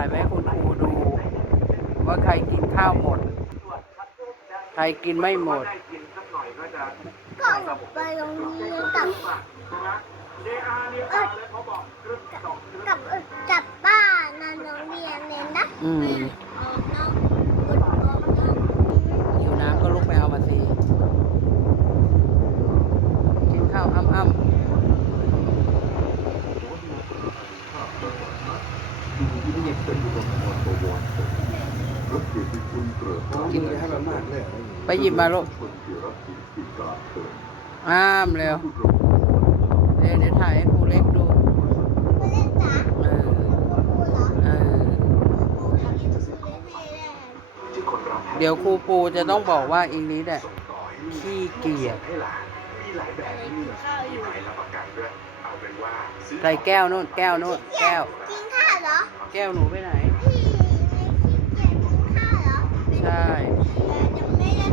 ถ่ายไปให้คุณครูดู ว่าใครกินข้าวหมด ใครกินไม่หมดกินสักหน่อยก็จะก็ไปโรงเรียนกับเอเนี่ยมาเขาบอกกรึ๊บสองกรึ๊บกับจับบ้านนอนโรงเรียนเลยนะอืม หิวน้ำก็ลุกไปเอามาสิ กินข้าวอ้ำอ้ กินให้มันมากเลยไปหยิบมาลูกอ้ามเร็วเดี๋ยวเดี๋ยวถ่ายให้ครูเล็กดูมาเล่นจ๋าเออครูเหรอเออครูทำให้ซื้อให้แน่ที่คนเราเดี๋ยวครูปูจะต้องบอกว่าอีนี้แหละขี้เกียจให้หลานมีหลายแบบมีมีใบรับประกันด้วยเอาเป็นว่าซื้อใส่แก้วนู่นแก้วนู่นแก้ว แก้วหนูไปไหน ใช่ เออจะไม่ได้